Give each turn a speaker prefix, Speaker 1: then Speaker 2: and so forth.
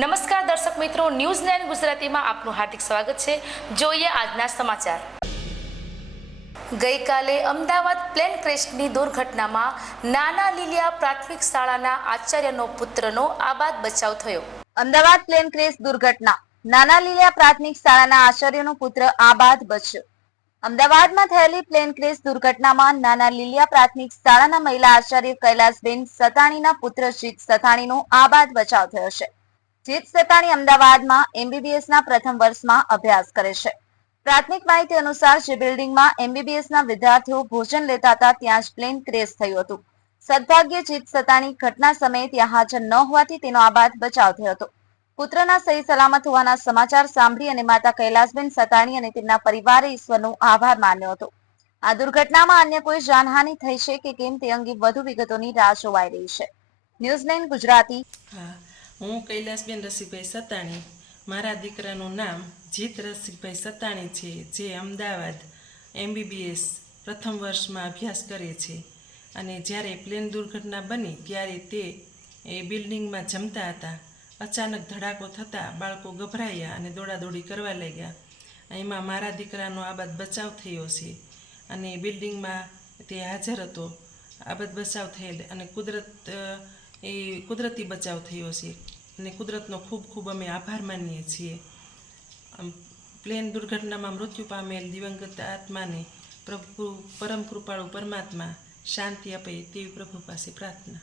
Speaker 1: નમસ્કાર દર્શક મિત્રો ન્યૂઝ નાઇન ગુજરાતીમાં આપનું હાર્દિક સ્વાગત છે. જોઈએ આજના સમાચાર. ગઈકાલે અમદાવાદ પ્લેન ક્રેશની દુર્ઘટનામાં નાના લીલિયા પ્રાથમિક શાળાના આચાર્યનો પુત્રનો આબાદ બચાવ થયો.
Speaker 2: અમદાવાદ પ્લેન ક્રેશ દુર્ઘટના. નાના લીલિયા પ્રાથમિક શાળાના આચાર્યનો પુત્ર આબાદ બચ્યો. અમદાવાદમાં થયેલી પ્લેન ક્રેશ દુર્ઘટનામાં નાના લીલિયા પ્રાથમિક શાળાના મહિલા આચાર્ય કૈલાસબેન સતાણીના પુત્ર જીત સતાણીનો આબાદ બચાવ થયો છે. જીત સતાણી અમદાવાદમાં એમબીબીએસ ના પ્રથમ વર્ષમાં અભ્યાસ કરે છે. પ્રાથમિક માહિતી અનુસાર જે બિલ્ડિંગમાં એમબીબીએસ ના વિદ્યાર્થીઓ ભોજન લેતા હતા ત્યાં જ પ્લેન ક્રેશ થયું હતું. સદભાગ્યે જીત સતાણી ઘટના સમયે ત્યાં હાજર ન હોવાથી તેનો આબાદ બચાવ થયો હતો. પુત્રના સહી સલામત હોવાના સમાચાર સાંભળી અને માતા કૈલાસબેન સતાણી અને તેમના પરિવારે ઈશ્વરનો આભાર માન્યો હતો. આ દુર્ઘટનામાં અન્ય કોઈ જાનહાનિ થઈ છે કે કેમ તે અંગે વધુ વિગતોની રાહ જોવાઈ રહી છે. ન્યૂઝ ગુજરાતી.
Speaker 3: હા કૈલાસબેન રસીભાઈ સતાણી, મારા દીકરાનું નામ જીત રસિકભાઈ સતાણી છે, જે અમદાવાદ એમબીબીએસ પ્રથમ વર્ષમાં અભ્યાસ કરે છે અને જ્યારે પ્લેન દુર્ઘટના બની ત્યારે તે એ બિલ્ડિંગમાં જમતા હતા. અચાનક ધડાકો થતાં બાળકો ગભરાયા અને દોડાદોડી કરવા લાગ્યા. એમાં મારા દીકરાનો આબાદ બચાવ થયો છે અને બિલ્ડિંગમાં તે હાજર હતો. આબાદ બચાવ થયેલ અને કુદરત એ કુદરતી બચાવ થયો છે. અને કુદરતનો ખૂબ ખૂબ અમે આભાર માનીએ છીએ. આમ પ્લેન દુર્ઘટનામાં મૃત્યુ પામેલ દિવંગત આત્માને પ્રભુ પરમ કૃપાળુ પરમાત્મા શાંતિ આપે તેવી પ્રભુ પાસે પ્રાર્થના.